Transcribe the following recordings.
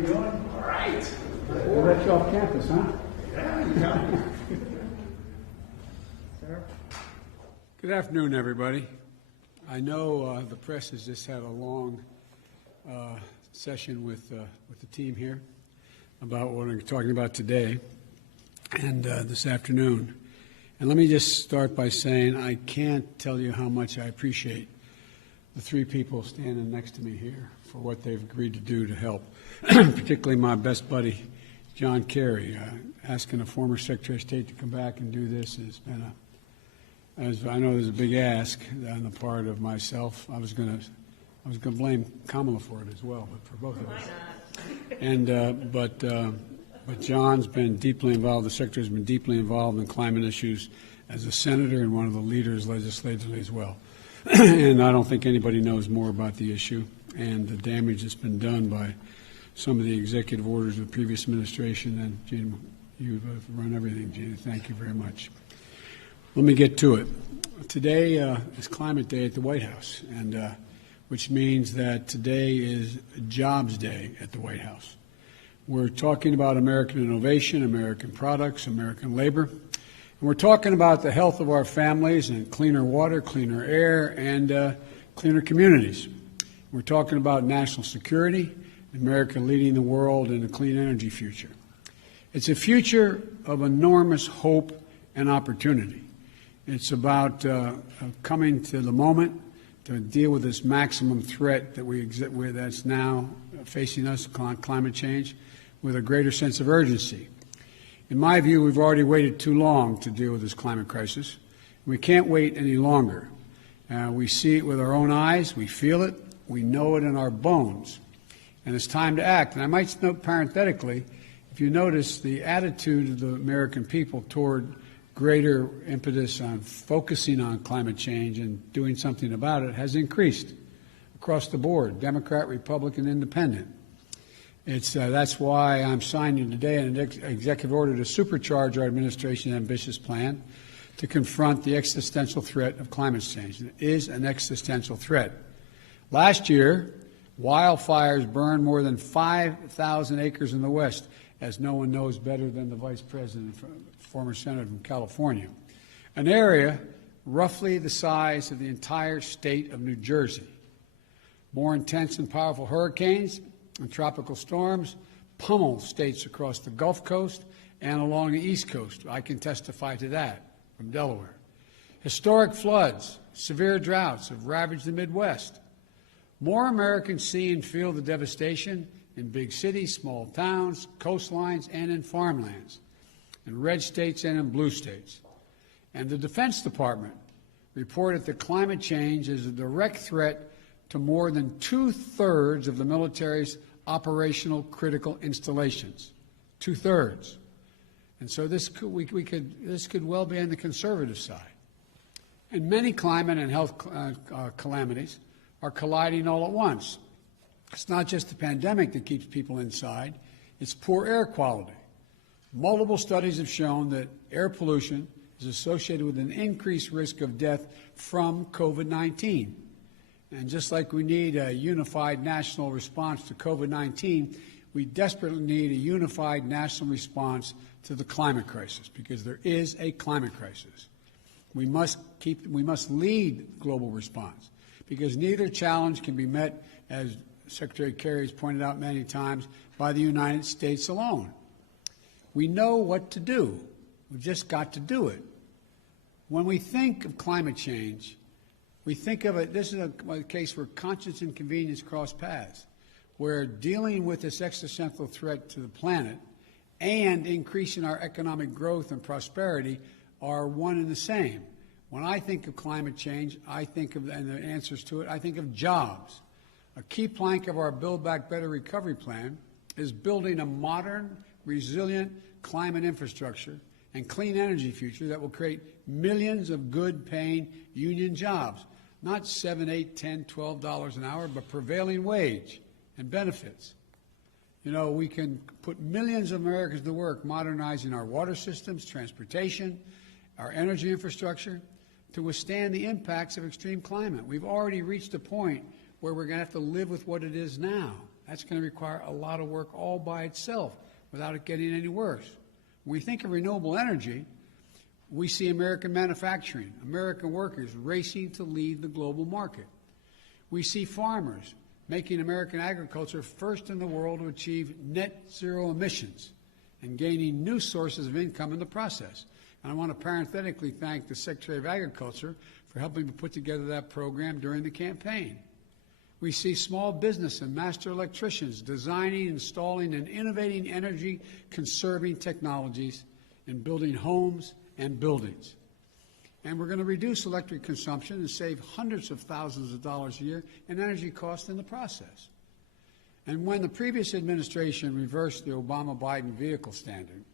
you doing? All right. We'll let you off campus, huh? Yeah, you got me. Sir? Good afternoon, everybody. I know the press has just had a long session with the team here about what we're talking about today and this afternoon. And let me just start by saying I can't tell you how much I appreciate the three people standing next to me here for what they've agreed to do to help, particularly my best buddy, John Kerry. Asking a former Secretary of State to come back and do this has been as I know there's a big ask on the part of myself. I was going to blame Kamala for it as well, but for both of us. And but John's been deeply involved. The Secretary's been deeply involved in climate issues as a senator and one of the leaders legislatively as well. And I don't think anybody knows more about the issue and the damage that's been done by some of the executive orders of the previous administration. And Gina, you've run everything, Gina. Thank you very much. Let me get to it. Today is Climate Day at the White House, and which means that today is Jobs Day at the White House. We're talking about American innovation, American products, American labor. And we're talking about the health of our families and cleaner water, cleaner air, and cleaner communities. We're talking about national security, America leading the world in a clean energy future. It's a future of enormous hope and opportunity. It's about coming to the moment to deal with this maximum threat that that's now facing us, climate change, with a greater sense of urgency. In my view, we've already waited too long to deal with this climate crisis. We can't wait any longer. We see it with our own eyes, we feel it, we know it in our bones, and it's time to act. And I might note parenthetically, if you notice, the attitude of the American people toward greater impetus on focusing on climate change and doing something about it has increased across the board, Democrat, Republican, Independent. That's why I'm signing today an executive order to supercharge our administration's ambitious plan to confront the existential threat of climate change. It is an existential threat. Last year, wildfires burned more than 5,000 acres in the West, as no one knows better than the Vice President, former Senator from California, an area roughly the size of the entire state of New Jersey. More intense and powerful hurricanes and tropical storms pummel states across the Gulf Coast and along the East Coast. I can testify to that from Delaware. Historic floods, severe droughts have ravaged the Midwest. More Americans see and feel the devastation in big cities, small towns, coastlines, and in farmlands, in red states and in blue states. And the Defense Department reported that climate change is a direct threat to more than 2/3 of the military's operational critical installations. 2/3. And so this could well be on the conservative side. And many climate and health calamities are colliding all at once. It's not just the pandemic that keeps people inside, it's poor air quality. Multiple studies have shown that air pollution is associated with an increased risk of death from COVID-19. And just like we need a unified national response to COVID-19, we desperately need a unified national response to the climate crisis, because there is a climate crisis. We must lead global response, because neither challenge can be met, as Secretary Kerry has pointed out many times, by the United States alone. We know what to do. We've just got to do it. When we think of climate change, we think of it, this is a case where conscience and convenience cross paths, where dealing with this existential threat to the planet and increasing our economic growth and prosperity are one and the same. When I think of climate change, I think of, and the answers to it, I think of jobs. A key plank of our Build Back Better recovery plan is building a modern, resilient climate infrastructure and clean energy future that will create millions of good-paying union jobs, not $7, $8, $10, $12 an hour, but prevailing wage and benefits. You know, we can put millions of Americans to work modernizing our water systems, transportation, our energy infrastructure to withstand the impacts of extreme climate. We've already reached a point where we're going to have to live with what it is now That's going to require a lot of work all by itself without it getting any worse. When we think of renewable energy, we see American manufacturing, American workers racing to lead the global market. We see farmers making American agriculture first in the world to achieve net zero emissions and gaining new sources of income in the process. And I want to parenthetically thank the Secretary of Agriculture for helping to put together that program during the campaign. We see small business and master electricians designing, installing, and innovating energy-conserving technologies in building homes and buildings. And we're going to reduce electric consumption and save hundreds of thousands of dollars a year in energy costs in the process. And when the previous administration reversed the Obama-Biden vehicle standard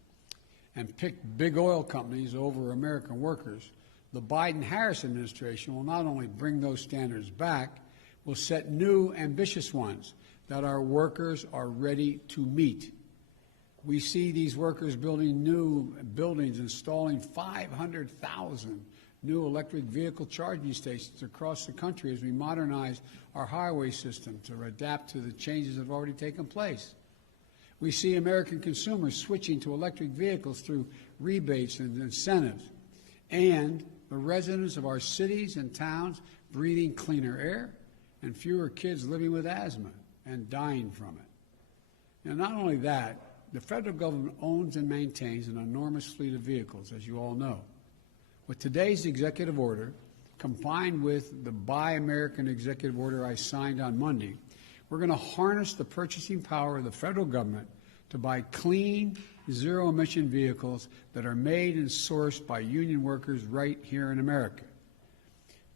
and picked big oil companies over American workers, the Biden-Harris administration will not only bring those standards back, will set new, ambitious ones that our workers are ready to meet. We see these workers building new buildings, installing 500,000 new electric vehicle charging stations across the country as we modernize our highway system to adapt to the changes that have already taken place. We see American consumers switching to electric vehicles through rebates and incentives, and the residents of our cities and towns breathing cleaner air, and fewer kids living with asthma and dying from it. And not only that, the federal government owns and maintains an enormous fleet of vehicles, as you all know. With today's executive order, combined with the Buy American executive order I signed on Monday, we're going to harness the purchasing power of the federal government to buy clean, zero-emission vehicles that are made and sourced by union workers right here in America.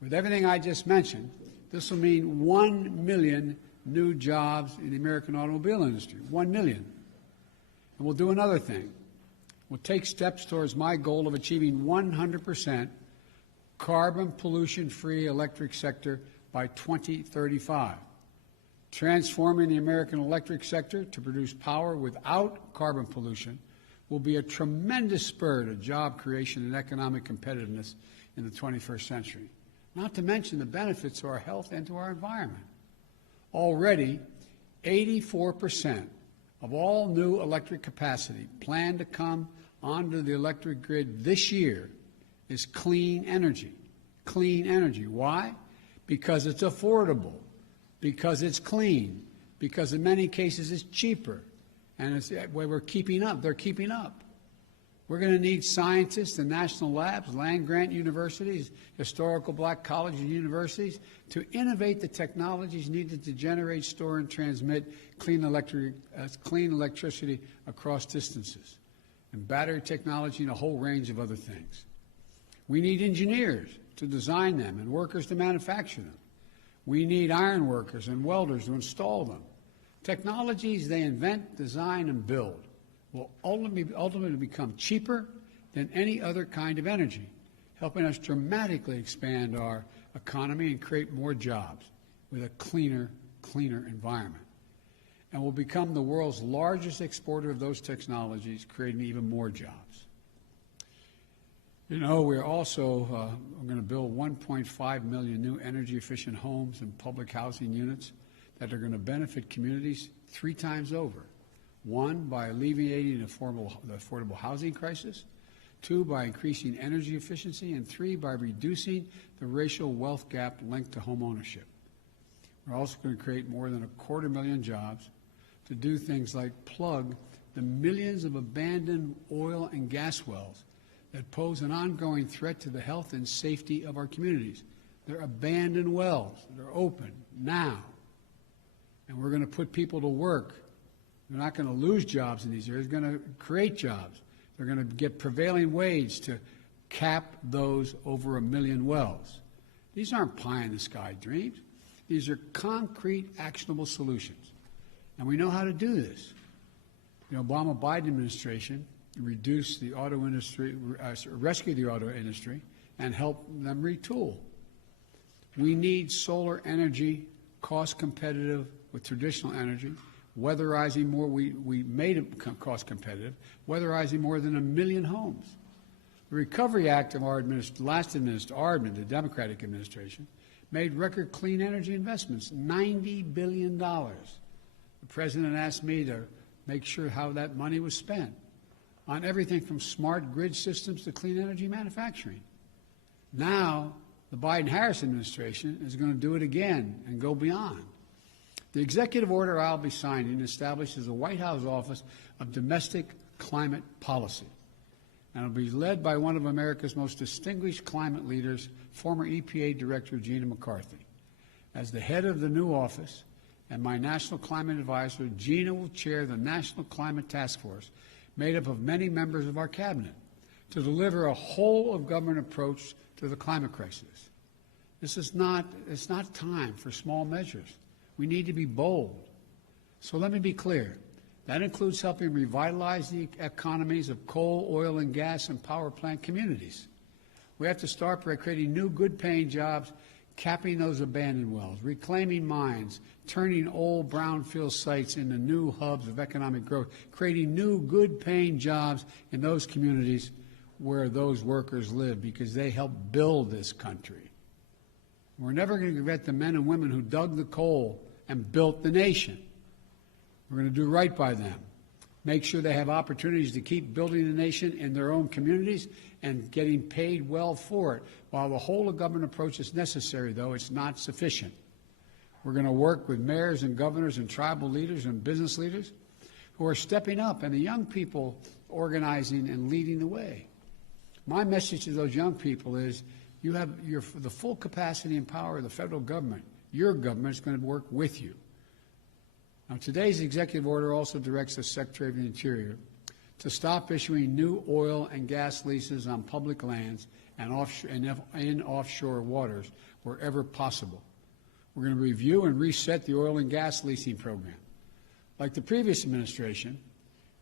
With everything I just mentioned, this will mean 1 million new jobs in the American automobile industry, 1 million. And we'll do another thing. We'll take steps towards my goal of achieving 100% carbon pollution-free electric sector by 2035, transforming the American electric sector to produce power without carbon pollution will be a tremendous spur to job creation and economic competitiveness in the 21st century. Not to mention the benefits to our health and to our environment. Already, 84% of all new electric capacity planned to come onto the electric grid this year is clean energy. Clean energy. Why? Because it's affordable, because it's clean, because in many cases it's cheaper, and it's where we're keeping up. They're keeping up. We're going to need scientists and national labs, land-grant universities, historical black colleges and universities to innovate the technologies needed to generate, store, and transmit clean electricity across distances, and battery technology and a whole range of other things. We need engineers to design them and workers to manufacture them. We need iron workers and welders to install them. Technologies they invent, design, and build will ultimately become cheaper than any other kind of energy, helping us dramatically expand our economy and create more jobs with a cleaner environment. And we'll become the world's largest exporter of those technologies, creating even more jobs. You know, we're also going to build 1.5 million new energy-efficient homes and public housing units that are going to benefit communities 3 times over. 1, by alleviating the affordable housing crisis. 2, by increasing energy efficiency. And 3, by reducing the racial wealth gap linked to home ownership. We're also going to create more than 250,000 jobs to do things like plug the millions of abandoned oil and gas wells that pose an ongoing threat to the health and safety of our communities. They're abandoned wells that are open now. And we're going to put people to work. They're not going to lose jobs in these areas. They're going to create jobs. They're going to get prevailing wage to cap those over 1 million wells. These aren't pie-in-the-sky dreams. These are concrete, actionable solutions. And we know how to do this. The Obama-Biden administration reduced the auto industry, rescued the auto industry, and help them retool. We need solar energy, cost competitive with traditional energy. Weatherizing more, we made it cost competitive, weatherizing more than 1 million homes. The Recovery Act of our last administration, the Democratic administration, made record clean energy investments, $90 billion president asked me to make sure how that money was spent on everything from smart grid systems to clean energy manufacturing. Now, the Biden-Harris administration is going to do it again and go beyond. The executive order I'll be signing establishes a White House Office of Domestic Climate Policy, and it'll be led by one of America's most distinguished climate leaders, former EPA Director Gina McCarthy. As the head of the new office and my National Climate Advisor, Gina will chair the National Climate Task Force, made up of many members of our cabinet, to deliver a whole-of-government approach to the climate crisis. It's not time for small measures. We need to be bold. So let me be clear. That includes helping revitalize the economies of coal, oil, and gas and power plant communities. We have to start by creating new good-paying jobs, capping those abandoned wells, reclaiming mines, turning old brownfield sites into new hubs of economic growth, creating new good-paying jobs in those communities where those workers live, because they help build this country. We're never going to forget the men and women who dug the coal and built the nation. We're going to do right by them, make sure they have opportunities to keep building the nation in their own communities and getting paid well for it. While the whole-of-government approach is necessary, though, it's not sufficient. We're going to work with mayors and governors and tribal leaders and business leaders who are stepping up, and the young people organizing and leading the way. My message to those young people is you have the full capacity and power of the federal government. Your government is going to work with you. Now, today's executive order also directs the Secretary of the Interior to stop issuing new oil and gas leases on public lands and in offshore waters wherever possible. We're going to review and reset the oil and gas leasing program. Like the previous administration,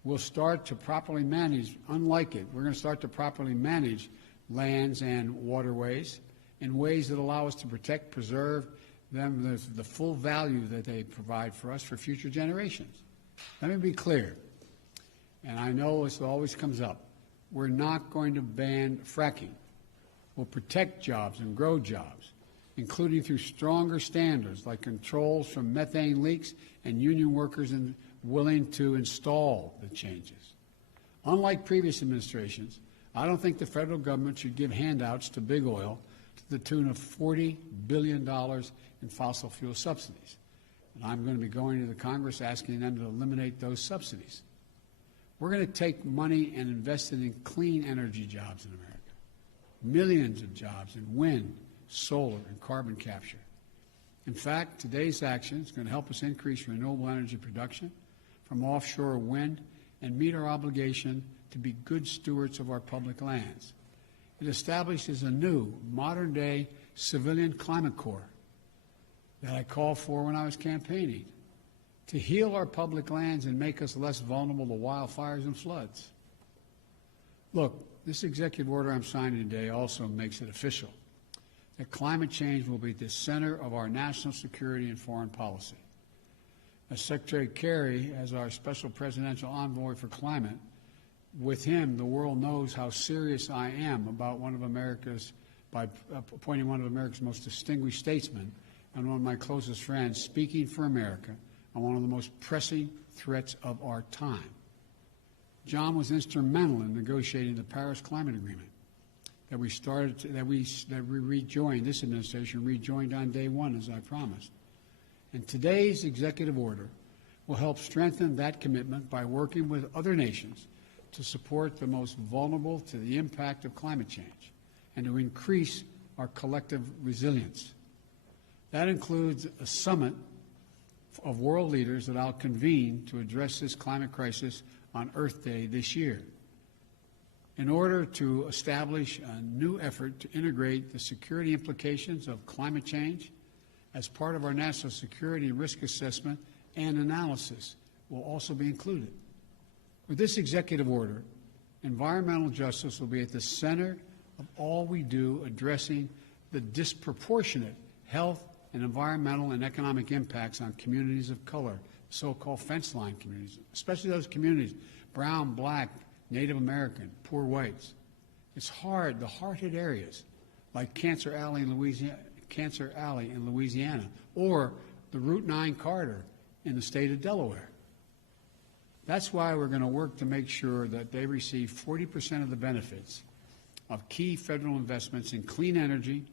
we'll start to properly manage, unlike it, we're going to start to properly manage lands and waterways in ways that allow us to protect, preserve them, the full value that they provide for us for future generations. Let me be clear, and I know this always comes up. We're not going to ban fracking. We'll protect jobs and grow jobs, including through stronger standards like controls from methane leaks and union workers willing to install the changes. Unlike previous administrations, I don't think the federal government should give handouts to big oil to the tune of $40 billion in fossil fuel subsidies. And I'm going to be going to the Congress asking them to eliminate those subsidies. We're going to take money and invest it in clean energy jobs in America. Millions of jobs in wind, solar, and carbon capture. In fact, today's action is going to help us increase renewable energy production from offshore wind and meet our obligation to be good stewards of our public lands. It establishes a new, modern-day civilian climate corps that I called for when I was campaigning to heal our public lands and make us less vulnerable to wildfires and floods. Look, this executive order I'm signing today also makes it official that climate change will be at the center of our national security and foreign policy. As Secretary Kerry, as our special presidential envoy for climate, with him, the world knows how serious I am about by appointing one of America's most distinguished statesmen and one of my closest friends speaking for America on one of the most pressing threats of our time. John was instrumental in negotiating the Paris Climate Agreement that we rejoined, this administration rejoined on day one, as I promised. And today's executive order will help strengthen that commitment by working with other nations to support the most vulnerable to the impact of climate change and to increase our collective resilience. That includes a summit of world leaders that I'll convene to address this climate crisis on Earth Day this year, in order to establish a new effort to integrate the security implications of climate change as part of our national security and risk assessment and analysis will also be included. With this executive order, environmental justice will be at the center of all we do addressing the disproportionate health and environmental and economic impacts on communities of color, so-called fence line communities, especially those communities, brown, black, Native American, poor whites. It's hard, the hard-hit areas like Cancer Alley in Louisiana, or the Route 9 corridor in the state of Delaware. That's why we're going to work to make sure that they receive 40% of the benefits of key federal investments in clean energy,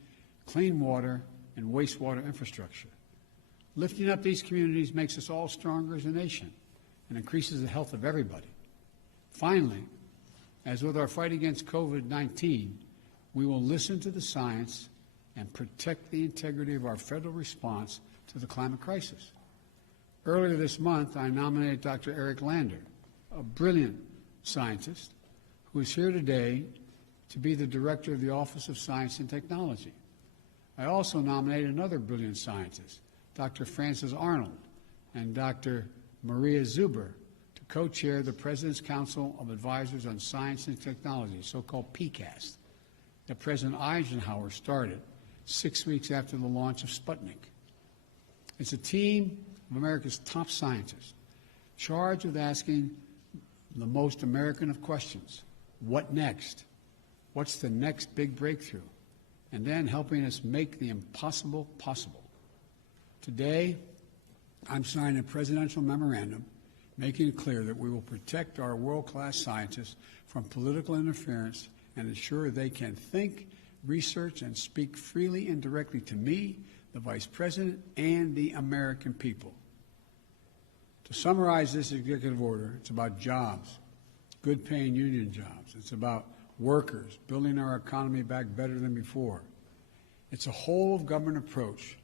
clean water, and wastewater infrastructure. Lifting up these communities makes us all stronger as a nation and increases the health of everybody. Finally, as with our fight against COVID-19, we will listen to the science and protect the integrity of our federal response to the climate crisis. Earlier this month, I nominated Dr. Eric Lander, a brilliant scientist who is here today to be the director of the Office of Science and Technology. I also nominated another brilliant scientist, Dr. Frances Arnold and Dr. Maria Zuber, to co-chair the President's Council of Advisors on Science and Technology, so-called PCAST, that President Eisenhower started 6 weeks after the launch of Sputnik. It's a team of America's top scientists charged with asking the most American of questions: what next? What's the next big breakthrough? And then helping us make the impossible possible. Today, I'm signing a presidential memorandum making it clear that we will protect our world-class scientists from political interference and ensure they can think, research, and speak freely and directly to me, the Vice President, and the American people. To summarize this executive order, it's about jobs, good-paying union jobs. It's about workers, building our economy back better than before. It's a whole-of-government approach.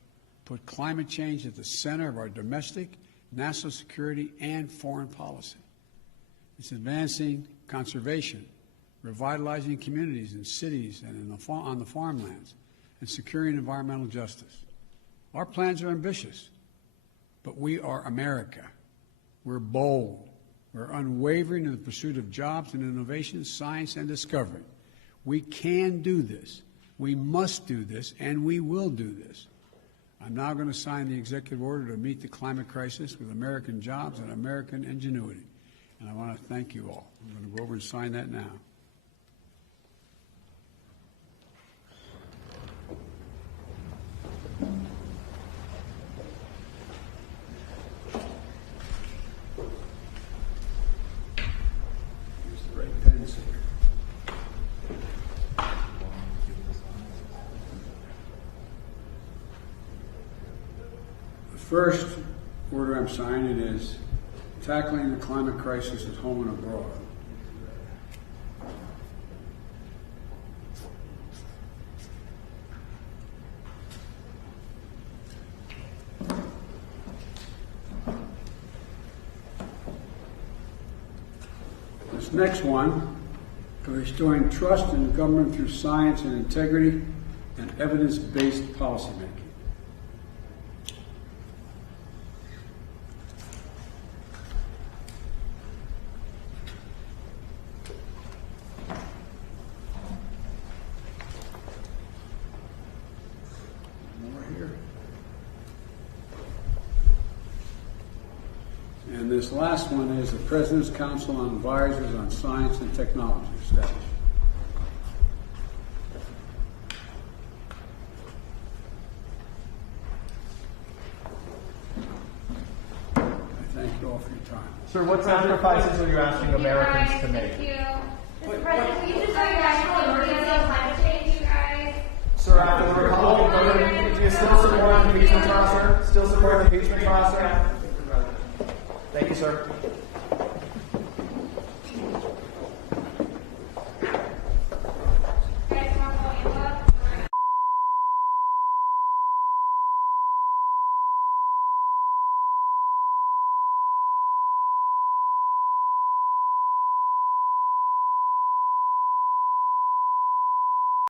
Put climate change at the center of our domestic, national security, and foreign policy. It's advancing conservation, revitalizing communities in cities and on the farmlands, and securing environmental justice. Our plans are ambitious, but we are America. We're bold. We're unwavering in the pursuit of jobs and innovation, science, and discovery. We can do this. We must do this, and we will do this. I'm now going to sign the executive order to meet the climate crisis with American jobs and American ingenuity. And I want to thank you all. I'm going to go over and sign that now. Here's the right pens here. The first order I'm signing is tackling the climate crisis at home and abroad. This next one, restoring trust in government through science and integrity and evidence-based policymaking. And this last one is the President's Council on Advisors on Science and Technology established. I thank you all for your time. Sir, what sacrifices are you asking Americans to make? Thank you. Mr. President, will you just bring back to the emergency on climate change, you guys? Sir, after the Republican government, do you still support the impeachment process? Still support the impeachment process? Thank you, sir.